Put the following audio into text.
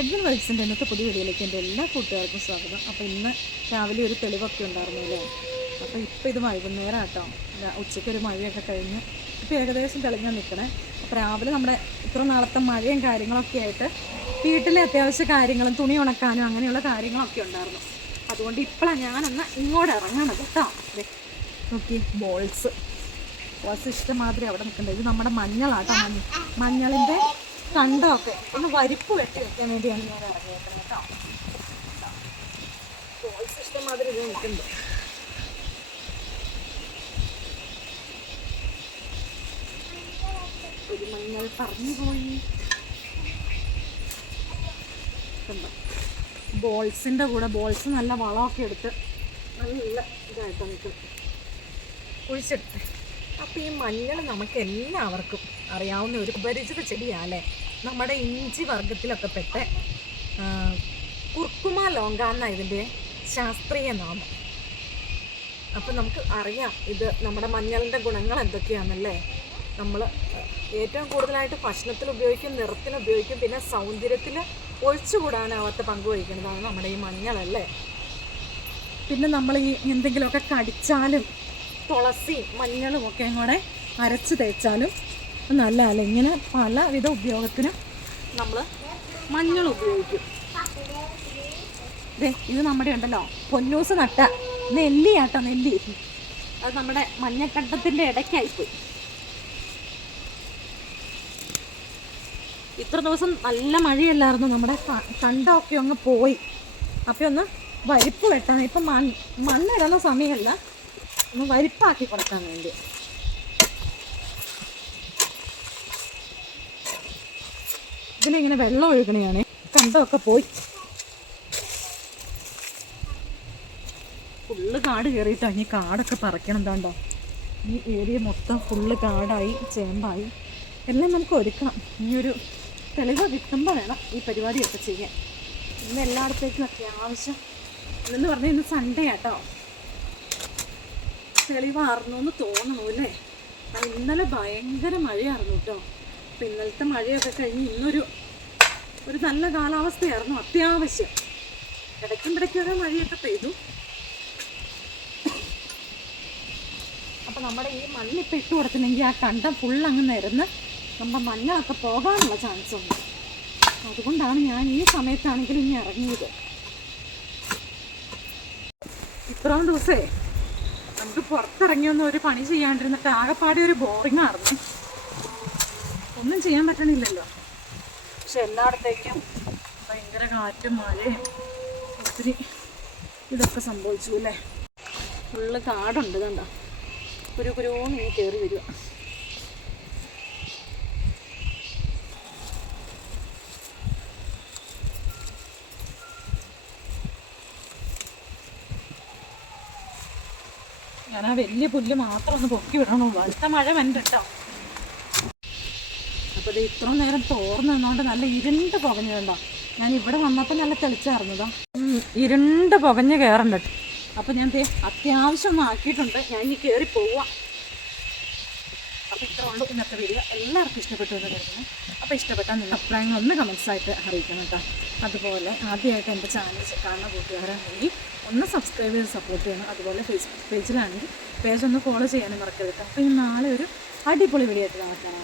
Edwin വൈബ്സിൻ്റെ ഇന്നത്തെ പുതിയ വീഡിയോയിലേക്ക് എൻ്റെ എല്ലാ കൂട്ടുകാർക്കും സ്വാഗതം. അപ്പോൾ ഇന്ന് രാവിലെ ഒരു തെളിവൊക്കെ ഉണ്ടായിരുന്നു അല്ലേ. അപ്പോൾ ഇപ്പോൾ ഇത് വൈകുന്നേരം കേട്ടോ, ഉച്ചയ്ക്കൊരു മഴയൊക്കെ കഴിഞ്ഞ് ഇപ്പോൾ ഏകദേശം തെളിഞ്ഞാൽ നിൽക്കണേ. അപ്പോൾ രാവിലെ നമ്മുടെ ഇത്ര നാളത്തെ മഴയും കാര്യങ്ങളൊക്കെ ആയിട്ട് വീട്ടിലെ അത്യാവശ്യ കാര്യങ്ങളും തുണി ഉണക്കാനും അങ്ങനെയുള്ള കാര്യങ്ങളൊക്കെ ഉണ്ടായിരുന്നു. അതുകൊണ്ട് ഇപ്പോഴാണ് ഞാനൊന്ന് ഇങ്ങോട്ട് ഇറങ്ങണത് കേട്ടോ. നോക്കി ബോൾസ് ഇഷ്ടമാതിരി അവിടെ നിൽക്കേണ്ടത്. ഇത് നമ്മുടെ മഞ്ഞളാട്ടോ, മഞ്ഞളിൻ്റെ കണ്ടമൊക്കെ ഒന്ന് വരിപ്പ് വെട്ടി വെക്കാൻ വേണ്ടിയാണ് ഞാൻ ഇറങ്ങിയേക്കുന്നത് കേട്ടോ. ബോൾസ് ഇഷ്ടമാതിരി ഇത് നിൽക്കുന്നുണ്ട്. ഒരു മഞ്ഞൾ പറഞ്ഞു പോയി. ബോൾസിൻ്റെ കൂടെ ബോൾസ് നല്ല വളമൊക്കെ എടുത്ത് നല്ല ഇതായിട്ട് നമുക്ക് കുഴിച്ചെടുത്ത്. അപ്പോൾ ഈ മഞ്ഞൾ നമുക്ക് എല്ലാവർക്കും അറിയാവുന്ന ഒരു പരിചിത ചെടിയാണല്ലേ. നമ്മുടെ ഇഞ്ചി വർഗത്തിലൊക്കെ പെട്ട കുർക്കുമ ലോങ്ക എന്നാണ് ഇതിൻ്റെ ശാസ്ത്രീയ നാമം. അപ്പം നമുക്ക് അറിയാം ഇത് നമ്മുടെ മഞ്ഞളിൻ്റെ ഗുണങ്ങൾ എന്തൊക്കെയാണെന്നല്ലേ. നമ്മൾ ഏറ്റവും കൂടുതലായിട്ട് ഭക്ഷണത്തിൽ ഉപയോഗിക്കും, നിറത്തിന് ഉപയോഗിക്കും, പിന്നെ സൗന്ദര്യത്തിൽ ഒഴിച്ചുകൂടാനാവാത്ത പങ്ക് വഹിക്കുന്നതാണ് നമ്മുടെ ഈ മഞ്ഞളല്ലേ. പിന്നെ നമ്മൾ ഈ എന്തെങ്കിലുമൊക്കെ കടിച്ചാലും തുളസി മഞ്ഞളും ഒക്കെ കൂടെ അരച്ച് തേച്ചാലും നല്ലതല്ല. ഇങ്ങനെ പലവിധ ഉപയോഗത്തിന് നമ്മൾ മഞ്ഞൾ ഉപയോഗിക്കും. ഇത് നമ്മുടെ ഉണ്ടല്ലോ പൊന്നൂസ് നട്ട നെല്ലിയാട്ടോ, നെല്ലി. അത് നമ്മുടെ മഞ്ഞക്കണ്ടത്തിൻ്റെ ഇടയ്ക്കായിപ്പോയി. ഇത്ര ദിവസം നല്ല മഴയല്ലായിരുന്നു, നമ്മുടെ കണ്ടമൊക്കെ അങ്ങ് പോയി. അപ്പോൾ ഒന്ന് വരിപ്പ് വെട്ടാൻ, ഇപ്പം മണ്ണിടുന്ന സമയമല്ല, ഒന്ന് വരിപ്പാക്കി കൊടുക്കാൻ വേണ്ടി. ഇതിലിങ്ങനെ വെള്ളം ഒഴുകണയാണ്, കണ്ടമൊക്കെ പോയി. ഫുള്ള് കാട് കയറിയിട്ടാണ്. ഈ കാടൊക്കെ പറിക്കണം. എന്താണ്ടോ ഈ ഏരിയ മൊത്തം ഫുള്ള് കാടായി, ചേമ്പായി. എല്ലാം നമുക്ക് ഒരുക്കണം. ഇനിയൊരു തെളിവ് കിട്ടുമ്പോൾ വേണം ഈ പരിപാടിയൊക്കെ ചെയ്യാൻ. ഇന്ന് എല്ലായിടത്തേക്കും അത്യാവശ്യം. ഇന്നെന്ന് പറഞ്ഞാൽ ഇന്ന് സൺഡേ ആട്ടോ. തെളിവായിരുന്നു എന്ന് തോന്നുന്നു അല്ലേ. ഇന്നലെ ഭയങ്കര മഴയായിരുന്നു കേട്ടോ. അപ്പം ഇന്നലത്തെ മഴയൊക്കെ കഴിഞ്ഞ് ഇന്നൊരു നല്ല കാലാവസ്ഥയായിരുന്നു അത്യാവശ്യം. ഇടയ്ക്കും ഇടയ്ക്കൊക്കെ മഴയൊക്കെ പെയ്തു. അപ്പം നമ്മുടെ ഈ മണ്ണിപ്പോൾ ഇട്ട് കൊടുത്തില്ലെങ്കിൽ ആ കണ്ടം ഫുള്ളങ്ങ് നിരന്ന് നമ്മുടെ മഞ്ഞളൊക്കെ പോകാനുള്ള ചാൻസ് ഉണ്ട്. അതുകൊണ്ടാണ് ഞാൻ ഈ സമയത്താണെങ്കിലും ഇനി ഇറങ്ങിയത്. ഇത്രയും ദിവസമേ നമുക്ക് പുറത്തിറങ്ങിയൊന്നും ഒരു പണി ചെയ്യാണ്ടിരുന്നിട്ട് ആകെപ്പാടെ ഒരു ബോറിംഗ് ആയിരുന്നു. ഒന്നും ചെയ്യാൻ പറ്റണില്ലല്ലോ. പക്ഷെ എല്ലായിടത്തേക്കും ഭയങ്കര കാറ്റും മഴയും ഒത്തിരി ഇതൊക്കെ സംഭവിച്ചു അല്ലേ. ഫുള്ള് കാടുണ്ട്. കണ്ടോ കുരുകുരുന്ന് ഇനി കയറി വരിക. ഞാൻ ആ വലിയ പുല്ല് മാത്രം ഒന്ന് പൊക്കി വിടണുള്ളൂ. അടുത്ത മഴ വന്നിട്ട് കേട്ടോ. അപ്പോൾ ഇത് ഇത്രയും നേരം തോർന്ന് നിന്നുകൊണ്ട് നല്ല ഇരുണ്ട് പുകഞ്ഞുണ്ടോ. ഞാൻ ഇവിടെ വന്നപ്പോൾ നല്ല തെളിച്ചായിരുന്നതോ. ഇരുണ്ട് പുകഞ്ഞ് കയറണ്ട. അപ്പോൾ ഞാൻ അത്യാവശ്യം ഒന്ന് ആക്കിയിട്ടുണ്ട്. ഞാൻ ഇനി കയറി പോവാം. അപ്പോൾ ഇത്ര ഉള്ളൂ ഇന്നത്തെ വീഡിയോ. എല്ലാവർക്കും ഇഷ്ടപ്പെട്ടു എന്ന് കരുതുന്നു. അപ്പോൾ ഇഷ്ടപ്പെട്ടാൽ നിങ്ങൾ അഭിപ്രായങ്ങൾ ഒന്ന് കമൻസായിട്ട് അറിയിക്കണം കേട്ടോ. അതുപോലെ ആദ്യമായിട്ട് എൻ്റെ ചാനൽ കാണുന്ന കൂട്ടുകാരാണെങ്കിൽ ഒന്ന് സബ്സ്ക്രൈബ് ചെയ്ത് സപ്പോർട്ട് ചെയ്യണം. അതുപോലെ ഫേസ്ബുക്ക് പേജിലാണെങ്കിൽ പേജ് ഒന്ന് ഫോളോ ചെയ്യാനും മറക്കരുത്. അപ്പോൾ ഈ നാളെ ഒരു അടിപൊളി വീഡിയോ ആയിട്ട് കാണാം.